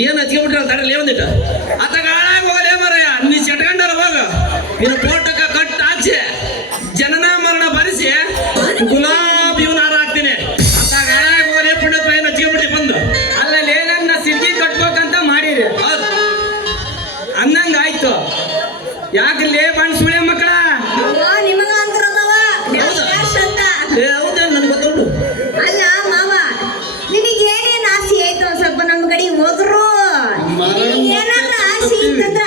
ಏನು ಹಚ್ಕೊಂಡ್ಬಿಟ್ರೆ ತಡಲಿ ಒಂದಿಟ್ಟು ಅತ್ತಾಗ ಹಾಳಾಗಿ ಹೋಗಲೇ ಮರಯ್ಯ ನೀ ಚಟ್ಕೊಂಡಲ್ಲ ಹೋಗ ಇನ್ನು ಫೋಟೋಕ್ಕೆ ಕಟ್ ಹಾಕ್ಸಿ ಜನನ ಮರಣ ಬರೆಸಿ ಗುಲಾಬ್ ಇವನ ಹಾರ ಹಾಕ್ತೀನಿ ಅತ್ತಾಗ ಹಾಳಾಗಿ ಹೋಗಲೇ ಪುಣ್ಯತ್ವ ಏನು ಹಚ್ಕೊಂಡ್ಬಿಟ್ಟಿ ಬಂದು ಅಲ್ಲಲ್ಲಿ ನನ್ನ ಸಿರ್ಗಿ ಕಟ್ಬೇಕಂತ ಮಾಡಿರಿ ಅನ್ನಂಗ ಆಯ್ತು ಯಾಕಲೇ ಬಣ್ಣ ಸುಳೆ ಮಕ್ಕಳ ನಿಮಗ ಅಂದ್ರದವ ಹೌದಾ ನನ್ಗೆ ಗೊತ್ತುಂಟು ಅಲ್ಲ ಮಾವ ನಿನಗೆ ಏನೇನ್ ಆಸೆ ಆಯ್ತು ಒಂದ್ ಸ್ವಲ್ಪ ನಮ್ಮ ಕಡೆ ಹೋದ್ರು ಏನಾದ್ರೂ ಆಸೆ ಇತ್ತಂದ್ರ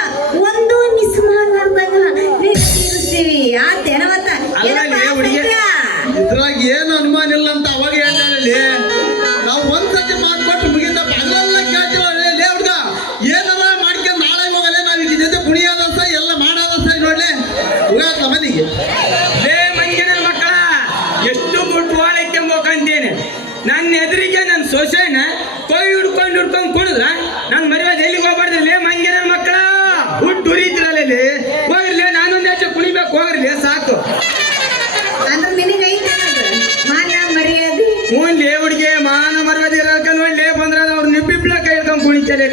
ಒಂದು ಮಿಸ್ ಮಾಡ್ಲಾರ್ದಾಗ ತೀರಿಸ್ತೀವಿ ಆ ತೆರವತ್ತ ಇದ್ರಾಗ ಏನು ಅನುಮಾನ ಇಲ್ಲ ಅಂತ ಅವಾಗ ಹೇಳಿದಲ್ಲಿ ನಾವು ಒಂದ್ಸತಿ ಮಾತು ಕೊಟ್ಟು ಮುಗಿದ ಅಲ್ಲೆಲ್ಲ ಕೇಳ್ತೀವಲ್ಲೇ ಲೇ ಹುಡ್ಗ ಏನಲ್ಲ ಮಾಡ್ಕೊಂಡು ನಾಳೆ ಹೋಗಲ್ಲ ನಾವ್ ಈಗ ಜೊತೆ ಕುಣಿಯೋದಸ ಎಲ್ಲ ಮಾಡೋದಸ ನೋಡ್ಲೆ ಹೋಗಾತ ಮನೆಗೆ ಲೇ ಮಂಗಿನ ಮಕ್ಕಳ ಎಷ್ಟು ಗುಟ್ಟು ವಾಳಕ್ಕೆ ಹೋಗಂತೀನಿ ನನ್ನ ಎದುರಿಗೆ ನನ್ನ ಸೊಸೆನ ಕೈ ಹಿಡ್ಕೊಂಡು ಕುಡಿದ್ರ ನನ್ ಮರ್ಯಾದೆ ಎಲ್ಲಿಗೆ ಹೋಗ್ಬಾರ್ದಿಲ್ಲ ಮಂಗಿನ ಮಕ್ಕಳ ಹುಟ್ಟು ಉರಿದ್ರಲ್ಲಿ ಹೋಗಿರ್ಲಿ ನಾನೊಂದು ಹೆಚ್ಚು ಕುಣಿಬೇಕು ಹೋಗಿರ್ಲಿ ಸಾಕು ಅಂದ್ರೆ ನಿನಗೆ ಐತೆ ಮಾನ ಮರ್ಯಾದೆ ಮೂನ್ಲಿ ಹುಡುಗಿ ಮಾನ ಮರ್ಯಾದೆ ಇರೋಕೆ ನೋಡ್ಲಿ ಬಂದ್ರ ಅವ್ರು ನಿಬ್ಬಿಬ್ಳ ಕೈ ಹಿಡ್ಕೊಂಡು ಕುಣಿತಲೇ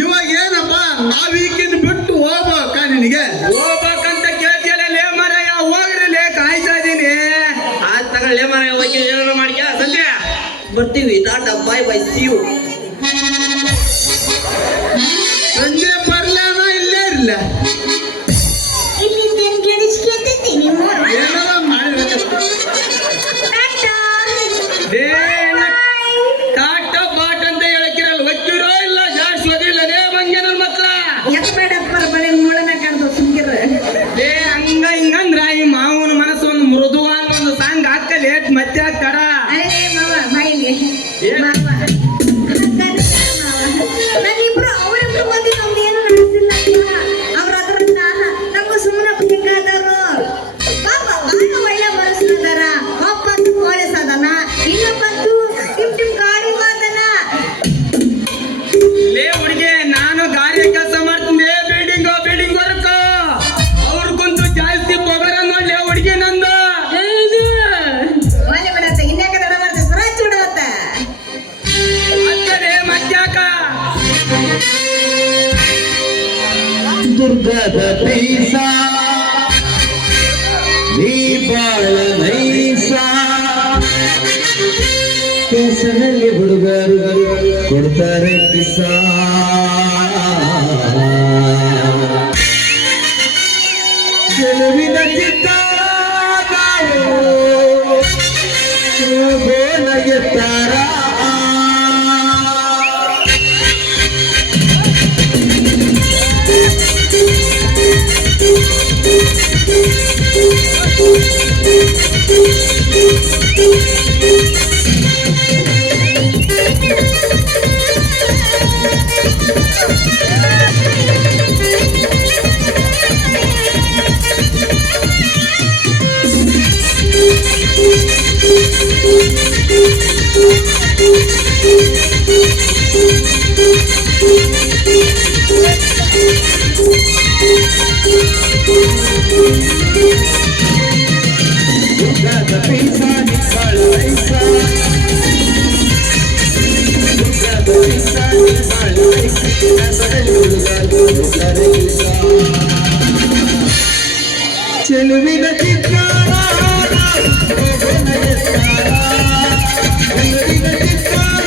ಇವಾಗ ಏನಪ್ಪ ನಾವ್ ಈಗಿನ ಬಿಟ್ಟು ಹೋಗ್ಬೇಕ ನಿನಗೆ ಹೋಗ್ಬೇಕಂತ ಕೇಳ್ತಿಯಲ್ಲ ಮರಯ್ಯ ಹೋಗ್ರಲೇ ಕಾಯ್ತಾ ಇದೀನಿ ಆಯ್ತು ತಗೊಳ್ಳಿ ಮರ ಹೋಗಿ ಏನಾರು ಮಾಡ್ಕ ಸಂಜೆ ಬರ್ತೀವಿ tata bye bye see you ಸಂಜೆ ಬರ್ಲಾನ ಇಲ್ಲೇ ಇರ್ಲ ಇಲ್ಲಿಂದ ಏನ್ ಗೆಡಿಸ್ಕೊಂತೈತಿ ನಿಮ್ಮೂರು ಏನಾರ ಮಾಡಿರ್ಬೇಕು ಟಾಟ ಬಾಟ್ ಅಂತ ಹೇಳಕ್ಕಿರಲ್ಲ ಒಚ್ಚಿರೋ ಇಲ್ಲ ಜಾಸ್ತಿ ಓದಿಲ್ಲ ಲೇ ಮಂಗನ ಮಕ್ಕಳ ಎಕ್ಬೇಡಪ್ಪರ ಬಳಿ ಮೂಳನ ಕಾಣ್ದು ಸುಮ್ಗಿರ ಲೇ ಹಂಗ ಹಿಂಗಂದ್ರ ಈ ಮಾವನ ಮನಸ್ಸು ಒಂದು ಮೃದುವಾದ ಒಂದು ಸಾಂಗ್ ಹಾಕಲಿ ಮತ್ತೆ ಹಾಕ್ತಾರ ಅರೆ ಮಾವ ಬಾಯಿಲಿ ಏನ್? ಮಾವ ನಾನಿಬ್ರು ಅವರಿಬ್ರು ಬಂದು ನಮ್ದು ಏನು ನಡೆಸಿಲ್ಲ ಅವ್ರ ಅದ್ರನ್ನ ನಮ್ಗೆ ಸುಮ್ಮನೆ ಬೇಕಾದವರು ಪಾಪ ಬಾಳ ಒಳ್ಳೆ ಮನಸ್ಸಿದಾರ ಪಾಪ ಪೊಲೀಸ್ ಅದನ ಇನ್ನೊಬ್ಬಂತೂ ಟಿಮ್ ಗಾಡಿ ಮಾದನ ಲೇ ಹುಡುಗಿ ನಾನು ಗಾಡಿ ಕೆಲಸ ಮಾಡ್ತೀನಿ ಬಿಲ್ಡಿಂಗ್ ವರ್ಕ್ ಅವ್ರ ಕುಂತು ಜಾಸ್ತಿ ಪಗಾರ ನೋಡ್ಲಿ ಹುಡುಗಿ ನಂದು ಒಳ್ಳೆ ಬಿಡತ್ತ ಇನ್ಯಾಕ ತಡ ಮಾಡ್ತೆ ಸ್ವರಾಜ್ ಬಿಡವತ್ತ ಅತ್ತಲೇ ಮತ್ತ್ಯಾಕ ದುರ್ಗದ ಪೈಸ ನೀ ಬಾಳ ನೈಸ ಕೆಸರಲ್ಲಿ ಹುಡುಗರು ಕೊಡ್ತಾರೆ ಕಿಸ ಗೆಲುವಿನ ಚಿತ್ತ ಗೋಲಗೆತ್ತಾರ ದುರ್ಗದ ಪೈಸ ನೀ ಬಾಳ ನೈಸ ದುರ್ಗದ ಪೈಸ ನೀ ಬಾಳ ನೈಸ ಕೆಸರಲ್ಲಿ ಹುಡುಗರು ಕೊಡ್ತಾರೆ ಕಿಸ ಚೆಲುವಿನ ಚಿತ್ತಾರ ಚೆಲುವಿನ ಚಿತ್ತಾರ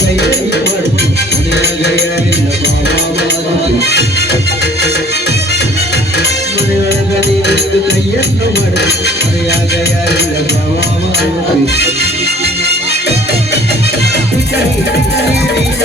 ಕೈಯಲ್ಲಿ ಮಾಡು ಮನೆಯಾಗ ಯಾರಿಲ್ಲ ಮನೆಯೊಳಗ ನೀನು ಕೈಯನ್ನು ಮಾಡು ಮನೆಯಾಗ ಯಾರಿಲ್ಲ ಭಾವ